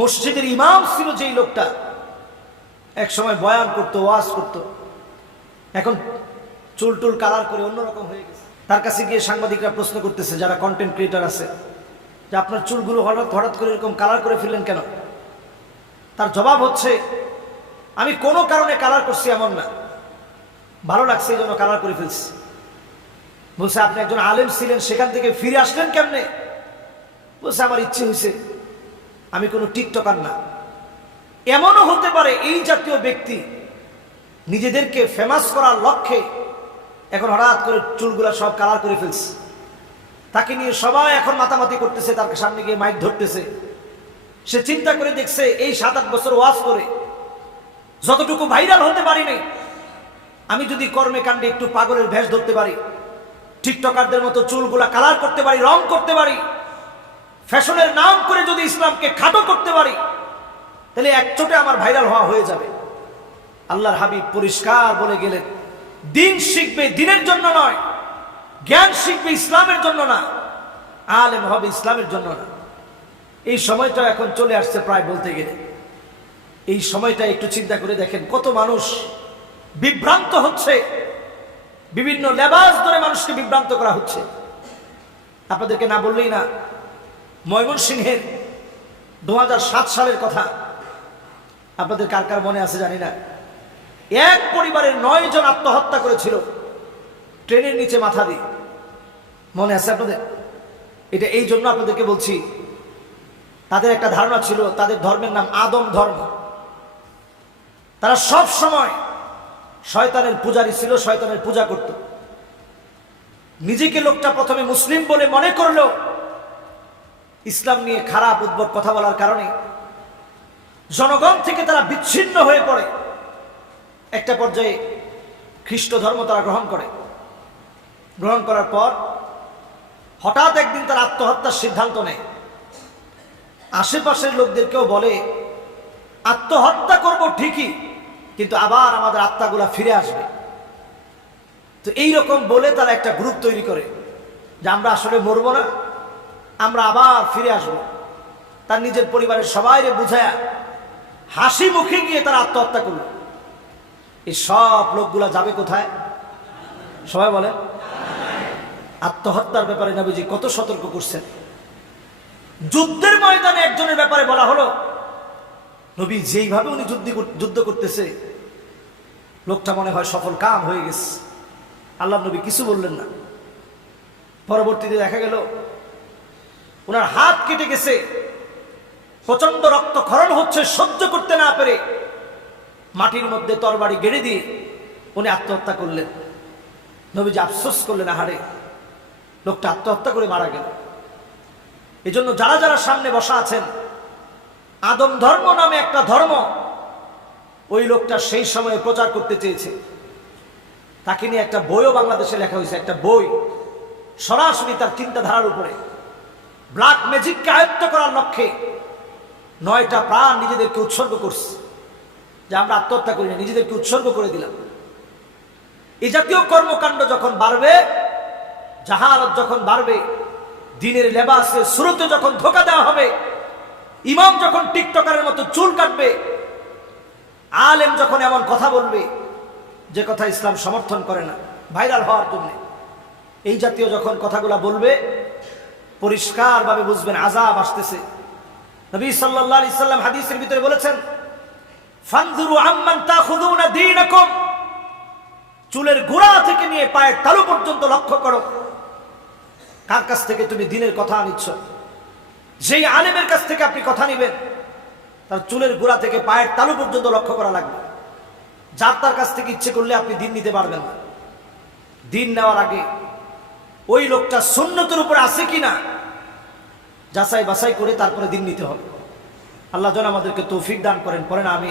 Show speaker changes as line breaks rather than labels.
মসজিদের ইমাম ছিল যেই লোকটা এক সময় বয়ান করতো ওয়াজ করতো এখন চুল টুল কালার করে অন্যরকম হয়ে গেছে তার কাছে গিয়ে সাংবাদিকরা প্রশ্ন করতেছে যারা কন্টেন্ট ক্রিয়েটার আছে যে আপনার চুলগুলো হঠাৎ হঠাৎ করে এরকম কালার করে ফেললেন কেন তার জবাব হচ্ছে আমি কোনো কারণে কালার করছি এমন না ভালো লাগছে এই জন্য কালার করে ফেলছি বলছে আপনি একজন আলেম ছিলেন সেখান থেকে ফিরে আসলেন কেমনে বলছে আমার ইচ্ছে হয়েছে আমি কোনো টিকটকার না এমনও হতে পারে এই জাতীয় ব্যক্তি নিজেদেরকে ফেমাস করার লক্ষ্যে এখন হঠাৎ করে চুলগুলা সব কালার করে ফেলছে তাকে নিয়ে সবাই এখন মাতামাতি করতেছে তার সামনে গিয়ে মাইক ধরতেছে সে চিন্তা করে দেখছে এই সাত আট বছর ওয়াজ করে যতটুকু ভাইরাল হতে পারিনি আমি যদি কর্মে কাণ্ডে একটু পাগলের ভেস ধরতে পারি টিকটকারদের মতো চুলগুলা কালার করতে পারি রং করতে পারি ফ্যাশনের নাম করে যদি ইসলামকে খাটো করতে পারি তাহলে একচোটে আমার ভাইরাল হওয়া হয়ে যাবে আল্লাহর হাবিব পরিষ্কার বলে গেলেন দিন শিখবে দিনের জন্য নয় জ্ঞান শিখবে ইসলামের জন্য না আলেম হবে ইসলামের জন্য না এই সময়টা এখন চলে আসছে প্রায় বলতে গেলে এই সময়টা একটু চিন্তা করে দেখেন কত মানুষ বিভ্রান্ত হচ্ছে বিভিন্ন লেবাস ধরে মানুষকে বিভ্রান্ত করা হচ্ছে আপনাদেরকে না বললেই না ময়মনসিংহের দু সাত সালের কথা আপনাদের কার কার মনে আছে জানি না এক পরিবারের নয় জন আত্মহত্যা করেছিল ট্রেনের নিচে মাথা দিয়ে মনে আছে আপনাদের এটা এই জন্য আপনাদেরকে বলছি তাদের একটা ধারণা ছিল তাদের ধর্মের নাম আদম ধর্ম তারা সব সময় শয়তানের পূজারি ছিল শয়তানের পূজা করত নিজেকে লোকটা প্রথমে মুসলিম বলে মনে করলো ইসলাম নিয়ে খারাপ উদ্ভব কথা বলার কারণে জনগণ থেকে তারা বিচ্ছিন্ন হয়ে পড়ে একটা পর্যায়ে খ্রিস্ট ধর্ম তারা গ্রহণ করে গ্রহণ করার পর হঠাৎ একদিন তারা আত্মহত্যার সিদ্ধান্ত নেয় আশেপাশের লোকদেরকেও বলে আত্মহত্যা করব ঠিকই কিন্তু আবার আমাদের আত্মাগুলা ফিরে আসবে তো এই রকম বলে তারা একটা গ্রুপ তৈরি করে যে আমরা আসলে মরবো না আমরা আবার ফিরে আসব তার নিজের পরিবারের সবাইরে বুঝায় হাসি মুখে গিয়ে তারা আত্মহত্যা করল এই সব লোকগুলা যাবে কোথায় সবাই বলে আত্মহত্যার ব্যাপারে নবীজি কত সতর্ক করছেন যুদ্ধের ময়দানে একজনের ব্যাপারে বলা হলো নবী যেইভাবে উনি যুদ্ধ যুদ্ধ করতেছে লোকটা মনে হয় সফল কাম হয়ে গেছে আল্লাহ নবী কিছু বললেন না পরবর্তীতে দেখা গেল ওনার হাত কেটে গেছে প্রচন্ড রক্তক্ষরণ হচ্ছে সহ্য করতে না পেরে মাটির মধ্যে তরবারি গেড়ে দিয়ে উনি আত্মহত্যা করলেন নবীজি আফসোস করলেন আহারে লোকটা আত্মহত্যা করে মারা গেল এজন্য যারা যারা সামনে বসা আছেন আদম ধর্ম নামে একটা ধর্ম ওই লোকটা সেই সময়ে প্রচার করতে চেয়েছে তাকে নিয়ে একটা বইও বাংলাদেশে লেখা হয়েছে একটা বই সরাসরি তার চিন্তাধারার উপরে ব্ল্যাক ম্যাজিককে আয়ত্ত করার লক্ষ্যে নয়টা প্রাণ নিজেদেরকে উৎসর্গ করছে যে আমরা আত্মহত্যা করি না নিজেদেরকে উৎসর্গ করে দিলাম এই জাতীয় কর্মকাণ্ড যখন বাড়বে জাহানত যখন বাড়বে দিনের লেবাসে শুরুতে যখন ধোকা দেওয়া হবে ইমাম যখন টিকটকারের মতো চুল কাটবে আলেম যখন এমন কথা বলবে যে কথা ইসলাম সমর্থন করে না ভাইরাল হওয়ার জন্য এই জাতীয় যখন কথাগুলা বলবে পরিষ্কারভাবে বুঝবেন আজাব আসতেছে নবী সাল্লাহ সাল্লাম হাদিসের ভিতরে বলেছেন ফানজুরু তা দিন চুলের গোড়া থেকে নিয়ে পায়ের তালু পর্যন্ত লক্ষ্য করো কার কাছ থেকে তুমি দিনের কথা নিচ্ছ যেই আলেমের কাছ থেকে আপনি কথা নিবেন তার চুলের গোড়া থেকে পায়ের তালু পর্যন্ত লক্ষ্য করা লাগবে যার তার কাছ থেকে ইচ্ছে করলে আপনি দিন নিতে পারবেন না দিন নেওয়ার আগে ওই লোকটা সুন্নতের উপর আছে কি না যাচাই বাছাই করে তারপরে দিন নিতে হবে আল্লাহ যেন আমাদেরকে তৌফিক দান করেন করেন আমি